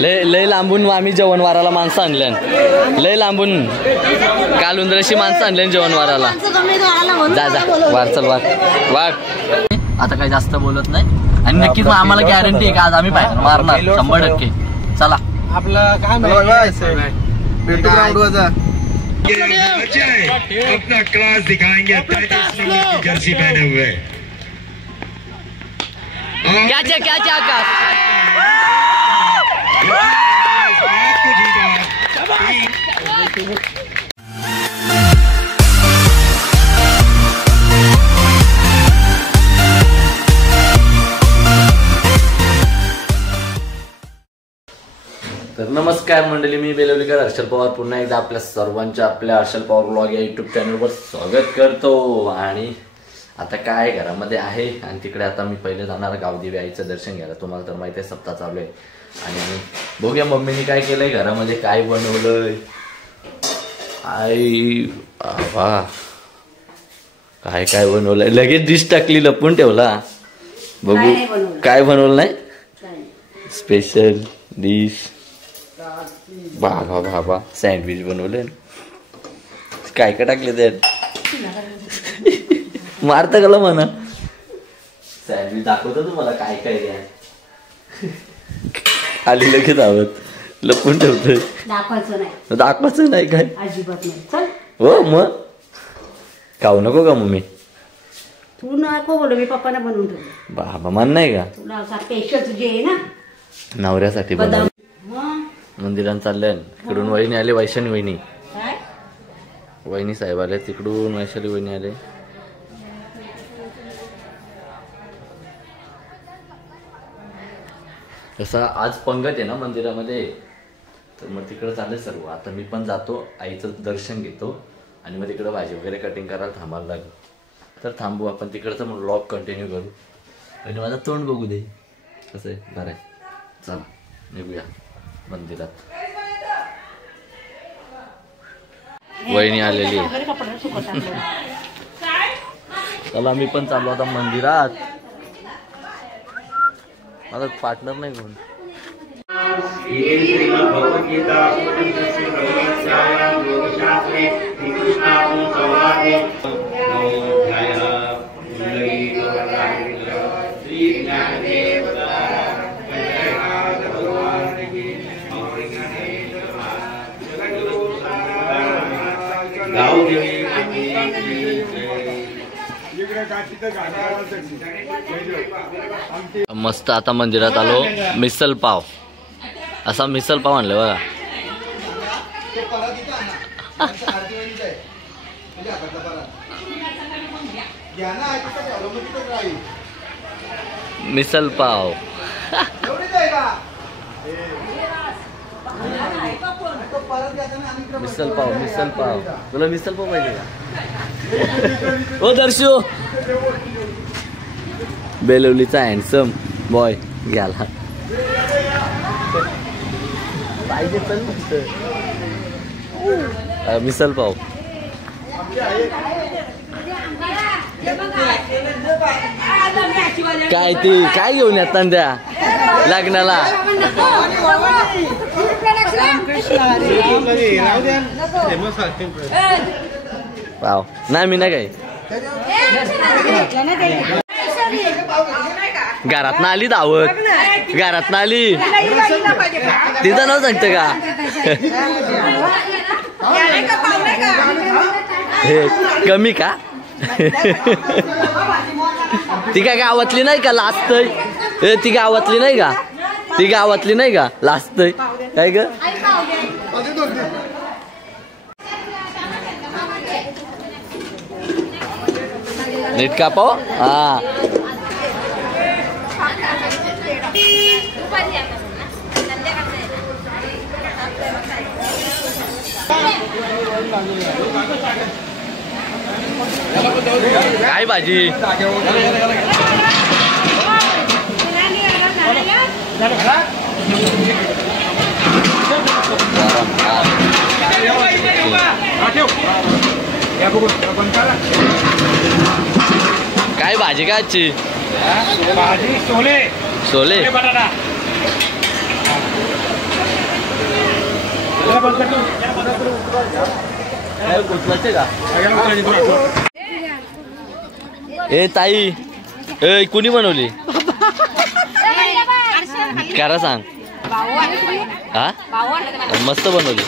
लय लांबून आम्ही जेवणवाराला माणसं आणल्यान, लय लांबून काल उंदराशी माणसं आणल्यान जेवणवाराला. जा जा वार चल वार. आता काही जास्त बोलत नाही आणि नक्कीच आम्हाला गॅरंटी आहे का आज आम्ही पाहिजे मारणार 100%. चला आपलं काय भेटू ग्राउंडवर अपना क्लास दिखाएंगे 33 नंबर की जर्सी पहने हुए. क्या आकाश तर नमस्कार मंडळी, मी बेलवलीकर हर्षल पवार पुन्हा एकदा आपल्या सर्वांच्या आपल्या हर्षल पवार व्लॉग या यूट्यूब चॅनलवर स्वागत करतो. आणि आता काय घरामध्ये आहे आणि तिकडे आता मी पहिले जाणार गावदेवी आईचं दर्शन घ्यायला. तुम्हाला तर माहिती आहे सप्ताह चालू आहे आणि बघूया मम्मीने काय केलंय घरामध्ये, काय बनवलंय. आई बाबा काय काय बनवलंय, लगेच डिश टाकली लपून ठेवला. बघू काय बनवलं नाही स्पेशल डिश. बाबा बाबा सँडविच बनवले, काय काय टाकले त्यात मारता गेला म्हणा. सँडविच दाखवतो तुम्हाला काय काय द्या. आली लगेच आवत लपून ठेवतोय, दाखवायचं नाही काय अजिबात नाही. हो मग खाऊ नको का मम्मी? तू नको बोल, मी पप्पाने बनवून ठेवलं. बाबा मान नाही का तुला स्पेशल तुझे आहे ना नवऱ्यासाठी बनवलं. मंदिरात चाललंय तिकडून वहिनी आले, वैशाली वहिनी, वहिनी साहेब आले तिकडून, वैशाली वहिनी आले. तसा आज पंगत आहे ना मंदिरामध्ये, तर मग तिकडं चाललंय सर्व. आता मी पण जातो, आईचं दर्शन घेतो आणि मग तिकडं भाजी वगैरे कटिंग करायला थांबायला लागेल. तर थांबू आपण तिकडचं मग व्लॉग कंटिन्यू करू. आणि माझं तोंड बघू दे कसं आहे बरं आहे. चला निघूया मंदिरात. वहिनी आलेली आहे. चला मी पण चाललो आता मंदिरात. माझा पार्टनर नाही कोण. मस्त आता मंदिरात आलो. मिसल पाव, असा मिसल पाव आणलं बघा. मिसल पाव मिसल पाव, मिसल पाव. तुला मिसल पाव पाहिजे का? ओ दर्शो बेलवलीचा हँडसम बॉय गेला पाहिजे पण मिसल पाव. काय ती काय घेऊन येतात त्या लग्नाला? पाव नाही मी नाही काय. घरात ना आली दावत, घरात ना आली तिथं नाव सांगतं का? हे कमी का? ती काय गावातली नाही का लाजतय? ती गावातली नाही का? ती गावातली नाही का लाजतय काय ग? नीट का पाव. हा काय भाजी? काय भाजी काय आजची? भाजी छोले, छोले बटाटा. का ए ताई ए कुणी बनवली करा सांग हा मस्त बनवली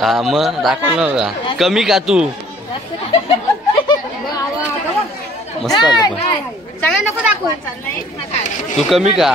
हा मग दाखवलं का कमी का तू मस्त आलं पण नको दाखव तू कमी का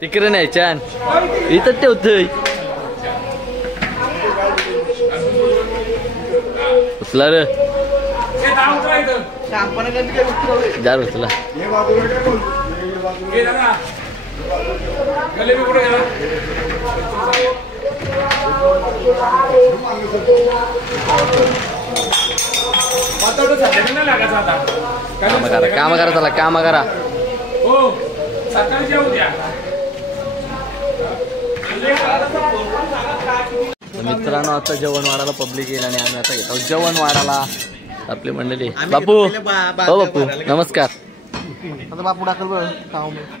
तिकडे नाही छान इथं ठेवतोय उचला रे जार उचला काम करा चला काम करा मित्रांनो आता जेवण वाढायला पब्लिक येईल आणि आम्ही आता घेतो जेवण वाढायला आपली मंडळी बापू हो बापू नमस्कार बापू टाकल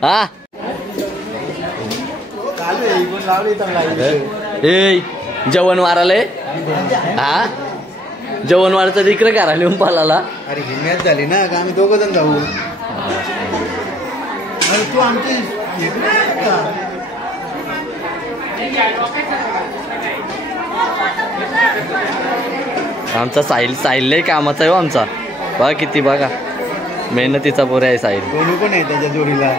हा ए जेवण वाढाले हा जेवण वाढायचं इकडे करा लिहून पालाला अरे ही मॅच झाली ना का आम्ही दोघं जण जाऊ अरे तू आमची आमचा साहिल लय कामाचा आहे हो आमचा बघा किती बघा मेहनतीचा पोर आहे साहिल कोणी पण आहे त्याच्या जोडीला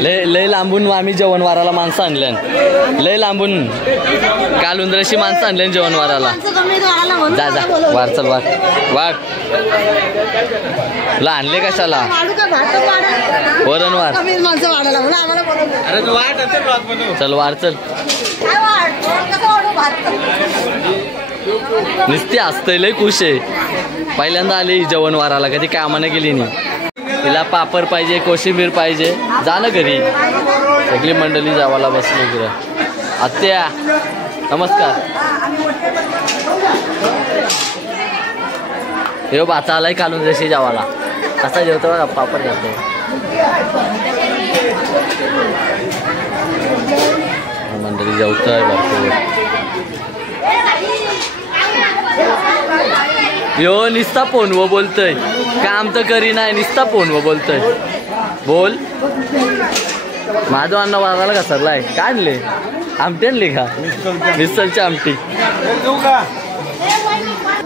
लय लांबून आम्ही जेवण वाराला माणसं आणल्या लय लांबून कालुंद्राशी माणसं आणल्या जेवण वाराला जा जा वार चल वार वार ला आणले कशाला वरण वार चल वार चल नुसती असतंय लय खुश आहे पहिल्यांदा आली जेवण वाराला कधी कामाने गेली नाही तिला पापड पाहिजे कोशिंबीर पाहिजे जा ना घरी सगळी मंडळी जावाला बसली इकडं आत्या नमस्कार हे बाचा आलाय कालून जशी जावाला कसा जेवतो बघा पापड घालतो मंडळी जेवतोय भरपूर यो निस्ता फोनवर बोलतोय काम तर करी नाही निस्ता फोनवर बोलतोय बोल माझं अन्न वाजायला घसरलाय काय आणले आमटी आणली का मिसळची आमटी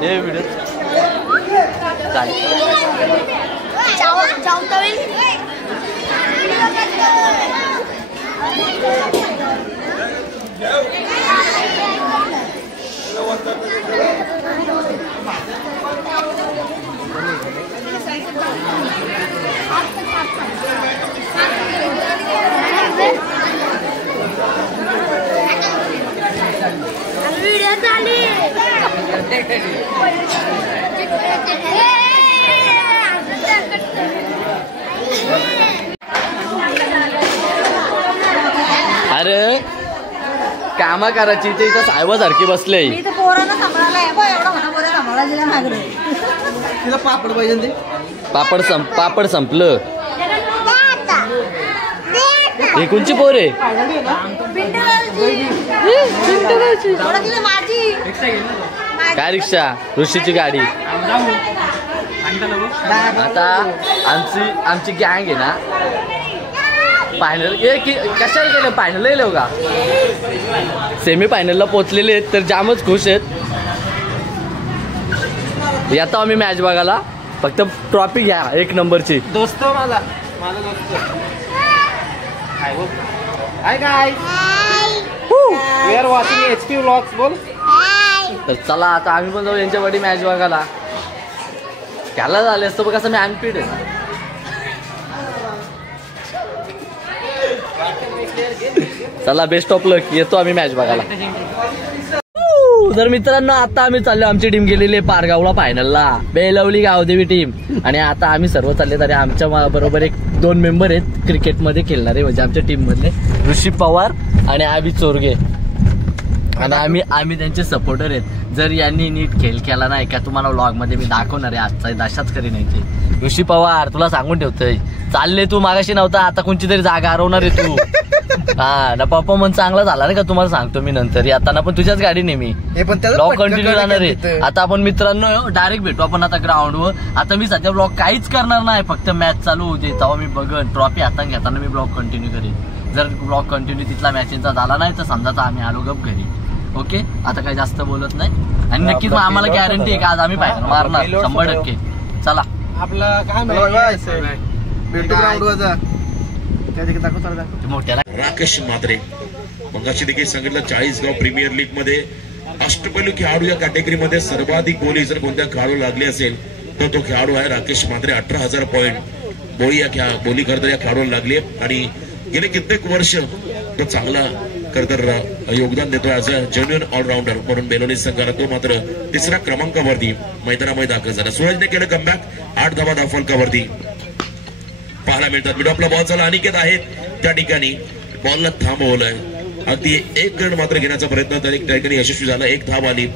हे व्हिडिओ चालेल व्हिडिओ चालू अरे कामा करायची ते इथं साहेबासारखी बसले तिला पापड पाहिजे ते पापड संपलं हे कोणची पोर आहे काय रिक्षा ऋषीची गाडी आता आमची गँग आहे ना फायनल कशाला गेलं फायनल येलो का सेमी फायनलला पोहोचलेले आहेत तर जामच खुश आहेत. येतो आम्ही मॅच बघायला फक्त ट्रॉफी घ्या 1 नंबरची. दोस्त माझा दोस्त hi guys we are watching HP vlogs बोल. तर चला आता आम्ही पण जाऊ यांच्यावरती मॅच बघायला. त्याला झाले असतं बघ असं मी अनफिट आहे. चला बेस्ट ऑफ लक. येतो आम्ही मॅच बघायला. तर मित्रांनो आता आम्ही चाललो आमची टीम गेलेली आहे पारगावला फायनलला बेलवली गावदेवी टीम. आणि आता आम्ही सर्व चालले तरी आमच्या बरोबर 1-2 मेंबर आहेत क्रिकेटमध्ये खेळणारे म्हणजे आमच्या टीम मधले ऋषी पवार आणि आबी चोरगे. आणि आम्ही त्यांचे सपोर्टर आहेत. जर यांनी नीट खेळ केला नाही का तुम्हाला व्लॉग मध्ये मी दाखवणार आहे आजचा दशाच करी नाही. ऋषी पवार तुला सांगून ठेवतोय चालले तू मागाशी नव्हता आता कोणची तरी जागा हरवणार आहे तू. हा ना परफॉर्मन्स चांगला झाला नाही का तुम्हाला सांगतो मी नंतर. आता पण तुझ्याच गाडीने मी ब्लॉग कंटिन्यू राहणार आहे. आता आपण मित्रांनो डायरेक्ट भेटू आपण आता ग्राउंडवर. आता मी सध्या ब्लॉग काहीच करणार नाही फक्त मॅच चालू होते तेव्हा मी बघन ट्रॉफी हातात घेताना मी ब्लॉग कंटिन्यू करेन. जर ब्लॉग कंटिन्यू तिथला मॅचेसचा झाला नाही तर समजा आम्ही आलो गप घरी. ओके आता काही जास्त बोलत नाही. आणि नक्कीच आम्हाला गॅरंटी आहे की आज आम्ही फायनल मारणार 100%. चला आपला काय भेटू ग्राउंडवर मोठ्याला. राकेश मात्रे मगाशी देखील सांगितलं 40गाव प्रीमियर लीग मध्ये अष्टपैलू खेळाडू या कॅटेगरीमध्ये सर्वाधिक बोली जर कोणत्या खेळाडू लागली असेल तर तो खेळाडू आहे राकेश मात्रे. 18,000 पॉईंट बोली खरं तर या खेळाडूला लागली आहे. आणि गेले कित्येक वर्ष तो चांगला खरं तर योगदान देतोय ऍज अ जेन्युइन ऑलराऊंडर म्हणून बेलोली संघाला. तो मात्र 3ऱ्या क्रमांकावरती मैदानामध्ये दाखल झाला. सूरजने केलं कमबॅक 8 धावा फलकावरती पाहायला मिळतात. मिडो आपला बॉल चालला अनिकेत आहेत त्या ठिकाणी बॉलला थांबवलंय. अगदी 1 गड मात्र घेण्याचा प्रयत्न त्या ठिकाणी यशस्वी झाला. 1 धाव आली.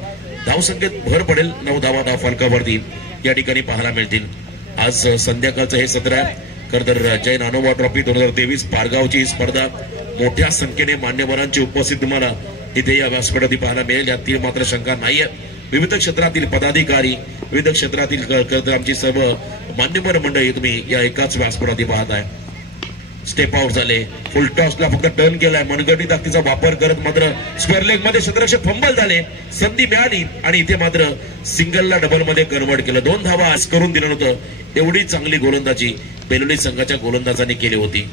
धावसंख्येत भर पडेल 9 धावा फलकावरती या ठिकाणी पाहायला मिळतील. आज संध्याकाळचं हे सत्र आहे खरं तर जय नानोबा ट्रॉफी 2023 पारगावची स्पर्धा. मोठ्या संख्येने मान्यवरांची उपस्थित तुम्हाला इथे या व्यासपीठावरती पाहायला मिळेल यातील मात्र शंका नाहीये. विविध क्षेत्रातील पदाधिकारी विविध क्षेत्रातील आमची सर्व मान्यवर मंडळी तुम्ही या एकाच व्यासपीठावरती पाहताय. स्टेप आउट झाले. फुल टॉसला फक्त टर्न केलाय. मनगटी ताकदीचा वापर करत मात्र स्क्वेअर लेग मध्ये क्षेत्ररक्षक फंबल झाले. संधी मिळाली आणि इथे मात्र सिंगलला डबल मध्ये कन्वर्ट केलं. 2 धावा आज करून दिलं नव्हतं. एवढी चांगली गोलंदाजी बेलोली संघाच्या गोलंदाजांनी केली होती.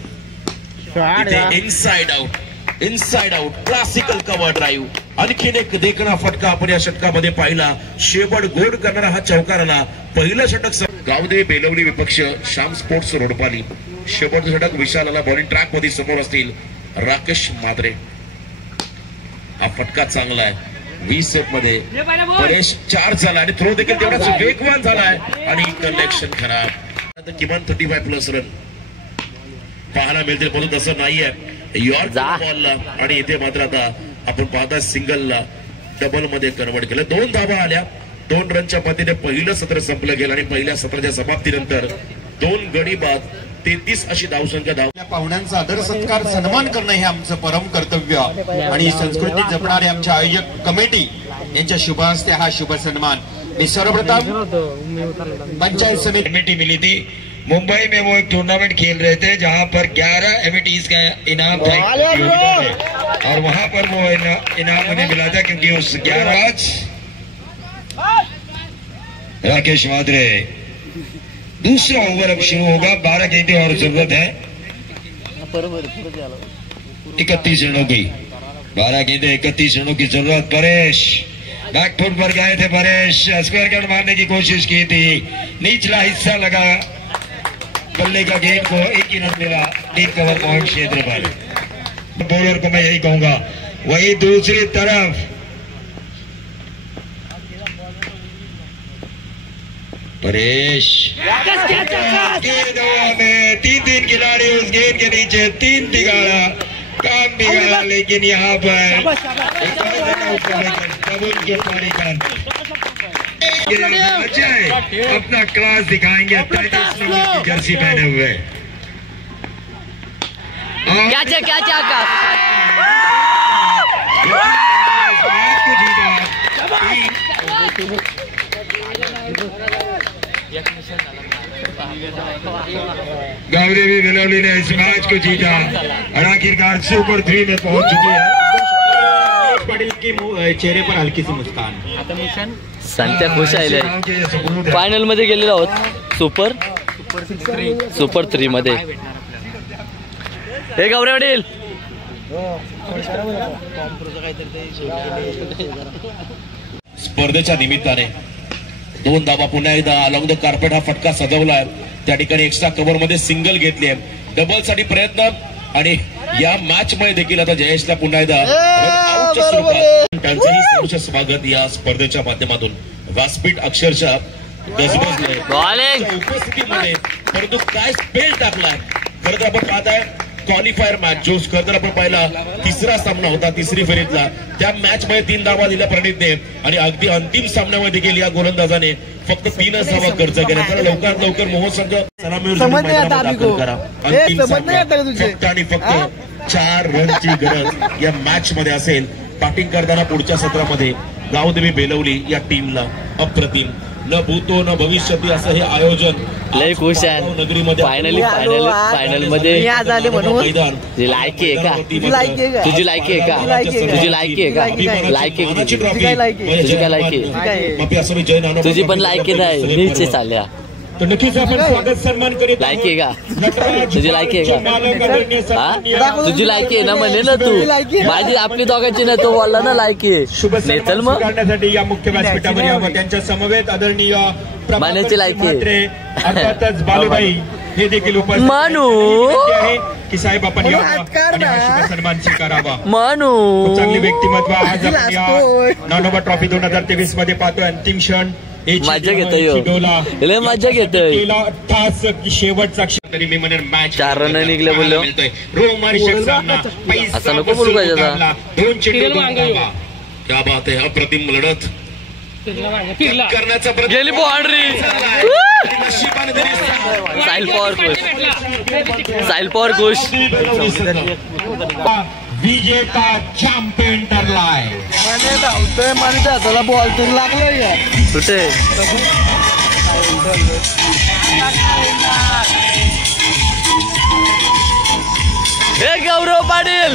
Inside out classical cover drive. आणखीन एक देखणा फटका आपण या षटकामध्ये पाहिला. शेवट गोड करणारा हा चौकार आला. पहिलं षटक गावदेवी बेलवली विपक्ष श्याम स्पोर्ट्स रोडपाली. शेवटचं षटक विशाल आला. बॉलिंग ट्रॅक मध्ये समोर असतील राकेश मात्रे. हा फटका चांगला आहे. 20 सेट मध्ये परेश 4 झाला आणि थ्रो देखील तेवढाच वेगवान झालाय आणि कलेक्शन खराब. किमान 35+ रन पाहायला मिळतील परंतु तसं नाहीये यॉर्क बॉलला. आणि इथे मात्र आता आपण पाहता सिंगलला डबल मध्ये कन्वर्ट केलं. 2 धावा आल्या. 2 रनच्या पद्धतीने पहिलं सत्र संपलं गेलं आणि पहिल्या सत्राच्या समाप्तीनंतर 2 गडी बाद 33 अशी धावसंख्या. पाहुण्यांचा आदर सत्कार सन्मान करणं हे आमचं परम कर्तव्य आणि संस्कृती जपणारे आमच्या आयोजक कमिटी यांच्या शुभ हस्ते हा शुभ सन्मान. मी सर्वप्रथम पंचायत समिति कमेटी मिली थी मुंबई में. वो एक टूर्नामेंट खेल रहे थे जहां पर 11 एमिटीज का इनाम था और वहां पर वो इनाम उन्हें मिला था क्योंकि उस 11 राकेश मात्रे. दूसरा ओवर अब शुरू होगा. 12 गेंदें और जरूरत है 31 रनों की. 12 गेंदें 31 रनों की जरूरत. परेश बैकफुट पर गए थे. परेश स्क्वायर कट मारने की कोशिश की थी. निचला हिस्सा लगा बल्ले का गेंद को 1 ही रन मिला डीप कवर पॉइंट क्षेत्र पर. बॉलर को मैं यही कहूंगा. वही दूसरी तरफ परेश गेंद में 3 खिलाड़ी उस गेंद के नीचे 3 बिगाड़ा काम बिगाड़ा. लेकिन यहाँ पर अपना क्लास दिखाएंगे 33 नंबर की जर्सी पहने हुए. गावदेवी बेलवली ने इस मैच को जीता और आखिरकार सुपर 3 में पहुंच चुकी है। पटेल की चेहरे पर हल्की सी मुस्कान। संत्या खुश आहे फायनल मध्ये गेलेलो आहोत सुपर 3 मध्ये। हे गौरे वडील स्पर्धेच्या निमित्ताने 2 धावा पुन्हा एकदा अलॉंग द कार्पेट हा फटका सजवलाय। त्या ठिकाणी एक्स्ट्रा कव्हर मध्ये सिंगल घेतली आहे, डबल साठी प्रयत्न आणि या मॅच मध्ये देखील आता जयेशला पुन्हा एकदा आउटच्या स्वरूपात त्यांचंही सहर्ष स्वागत या स्पर्धेच्या माध्यमातून। व्यासपीठ अक्षरशः गजबजलंय उपस्थितीमध्ये, परंतु काय स्पेल टाकलाय। खरं तर आपण पाहताय क्वालिफायर मॅच जो खरं तर आपण पाहिला तिसरा सामना होता तिसरी फेरीतला, त्या मॅच मध्ये 3 धावा दिल्या प्रणितने आणि अगदी अंतिम सामन्यामध्ये देखील या गोलंदाजाने फक्त 3च धावा खर्च केल्या। तर लवकरात लवकर मोहसंघ दाखल करा। अंतिम सामन्यात फक्त आणि फक्त 4 रनची गरज या मॅच मध्ये असेल। बॅटिंग करताना पुढच्या सत्रामध्ये गावदेवी बेलवली या टीमला अप्रतिम न भूतो न भविष्यती असं हे आयोजन लय खुश आहे नगरीमध्ये फायनल मध्ये मैदान जी लायकी आहे का तुझी लायकी आहे का तुझी लायकी आहे का लायकी तुझी काय लायकी तुझी पण लायकी नाही नीचे चालल्या तो नक्कीच आपण स्वागत सन्मान करीत लायकी आहे का तुझी लायकी आहे का तुझी लायकी आहे ना म्हणे ना तू माझी आपली दोघांची ना तो बोलला ना लायकी आहे चल मग करण्यासाठी या मुख्य व्यासपीठावर यावं। त्यांच्या समवेत आदरणीय मान्याची लायकी आहे अर्थातच बालूबाई हे देखील उपस्थित मानू आहे की साहेब आपण यावं आणि हा शुभ सन्मान स्वीकारावा। मानू चांगली व्यक्तिमत्व आज आपण या नानोबा ट्रॉफी 2023 मध्ये पाहतोय। अंतिम क्षण मजा घेतोय मजा घेतोय शेवटचा तरी मी म्हणेन मॅच 4 रन निघले बोललो रोमांचक सामना असं नको बोलू पाहिजे 2 चेंडू क्या बात आहे, अप्रतिम लढत करण्याचा गेली बाउंड्री साहिल पवार खुश विजेता चॅम्पियन ठरलाय। माने हाताला बॉल तर लागलाय कुठे हे गौरव पाटील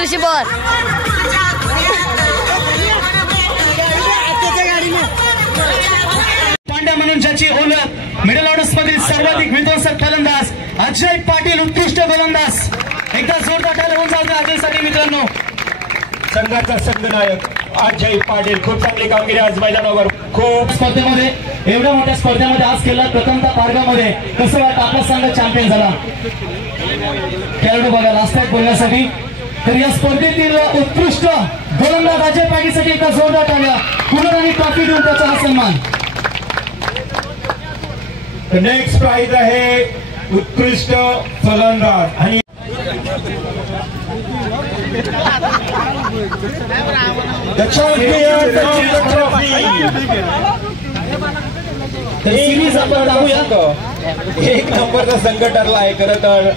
ऋषी पवार पांड्या म्हणून ज्याची ओळख मिडल ऑर्डर्स मधील सर्वाधिक विध्वंसक फलंदाज अजय पाटील उत्कृष्ट फलंदाज। एकदा जोरदार टाळ्या होऊन जाऊ अजयसाठी मित्रांनो। संघाचा संघनायक अजय पाटील खूप चांगली कामगिरी आज मैदानावर खूप स्पर्धेमध्ये एवढ्या मोठ्या स्पर्धेमध्ये आज केला प्रथमतः पारगामध्ये कसं वाटतं आपला संघ चॅम्पियन झाला खेळाडू बघायला असतात बोलण्यासाठी। तर या स्पर्धेतील उत्कृष्ट गोलंदाज अजय पाटीलसाठी एका जोरदार टाळ्या पुनराने ट्रॉफी देऊन त्याचा हा सन्मान। नेक्स्ट प्राइज आहे उत्कृष्ट फलंदाज आणि सिरीज आपण पाहूया। 1 नंबरचा संघ ठरला आहे खरं तर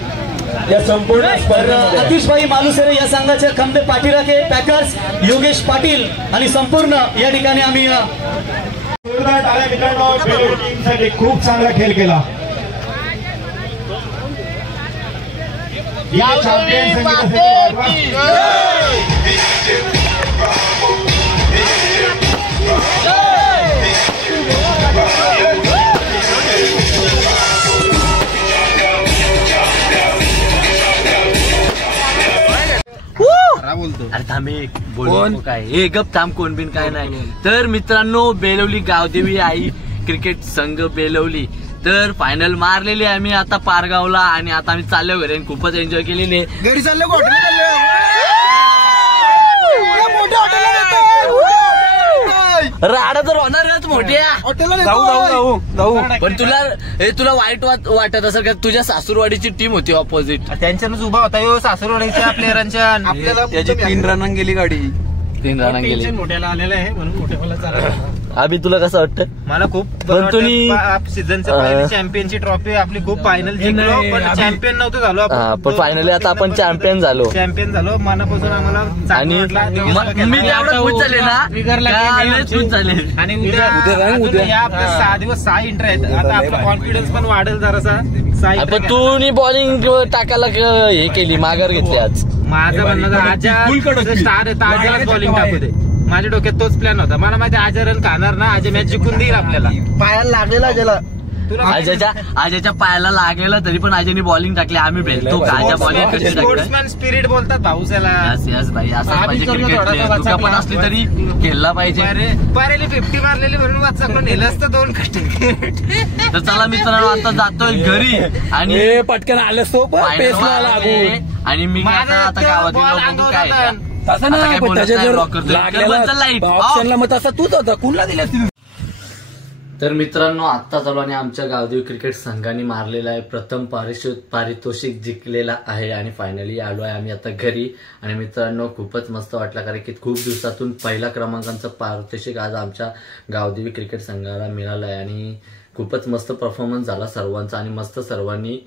या संपूर्ण स्पर्धेमध्ये। अतिशभाई मालुसरे या संघाचे खंबे पाठीराखे पॅकर्स योगेश पाटील आणि संपूर्ण या ठिकाणी आम्ही जोरदार टाळ्या मित्रांनो बेलवली टीमसाठी खूप चांगला खेळ केला। या चॅम्पियन संघासाठी आम्ही बोलू काय हे गप थांब कोण बिन काय नाही. तर मित्रांनो बेलवली गावदेवी आई क्रिकेट संघ बेलवली तर फायनल मारलेली आम्ही आता पारगावला आणि आता आम्ही चाललो घरी खूपच एन्जॉय केलेले. घरी चाललो राडा तर होणारच मोठ्या जाऊ पण तुला वाईट वाटत असेल का तुझ्या सासूरवाडीची टीम होती ऑपोजिट त्यांच्यानंच उभा होता यो सासूरवाडीच्या प्लेयरांच्या. आपल्याला त्याची 3 रन गेली गाडी. 3 रन गेली. मोठ्याला आलेलं आहे म्हणून मोठ्याला चालला. अभि तुला कसं वाटतं? मला खूप सीझनचं पहिली चॅम्पियनची ट्रॉफी आपली खूप फायनल जिंकलो पण चॅम्पियन नव्हतं झालो आपण. पण फायनली आता आपण चॅम्पियन झालो. मनापासून आम्हाला आणि मी तेवढं खुश झाले ना खुश झाले. आणि उद्या आपल्या 6 दिवस 6 इंटर आहेत. आता आपला कॉन्फिडन्स पण वाढेल जरासा. पण तू बॉलिंग टाकायला हे केली माघार घेतली आज. माझं म्हणणं आजा स्टार आहे आजालाच बॉलिंग टाकू दे. माझ्या डोक्यात तोच प्लॅन होता. मला माहिती आजा रन खाणार ना. आजा मॅच जिंकून देईल आपल्याला. पायाला लागलेला आजाला. आजाच्या पायाला लागलेला तरी पण आजाने बॉलिंग टाकली. आम्ही भेटतो आजा बॉलिंग कशी स्पोर्ट्समॅन स्पिरिट बोलतात भाऊस याला. यस भाई असं पाहिजे. क्रिकेट तुका पण असली तरी खेळला पाहिजे. पारेली 50 मारलेली म्हणून वाचलं नेलं असतं 2 कष्ट. तर चला मित्रांनो आता जातोय घरी आणि पटकन आलं तो आणि मी आता गावात बघू काय तसं नाही ऑप्शनला मग तसा तूच होता कुणला दिला. तर मित्रांनो आत्ता चालू आणि आमच्या गावदेवी क्रिकेट संघाने मारलेला आहे प्रथम पारितोषिक जिंकलेला आहे आणि फायनली आलो आहे आम्ही आता घरी. आणि मित्रांनो खूपच मस्त वाटलं कारण की खूप दिवसातून पहिल्या क्रमांकाचं पारितोषिक आज आमच्या गावदेवी क्रिकेट संघाला मिळालं आहे आणि खूपच मस्त परफॉर्मन्स झाला सर्वांचा आणि मस्त सर्वांनी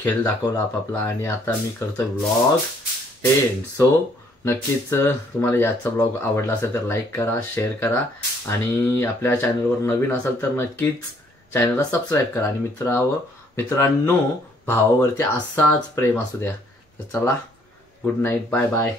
खेळ दाखवला आपापला. आणि आता मी करतोय व्लॉग एंड. सो नक्कीच तुम्हाला याचा ब्लॉग आवडला असेल तर लाईक करा, शेअर करा आणि आपल्या चॅनलवर नवीन असाल तर नक्कीच चॅनलला सबस्क्राईब करा. आणि मित्रांनो भावावरती असाच प्रेम असू द्या. तर चला गुड नाईट, बाय बाय.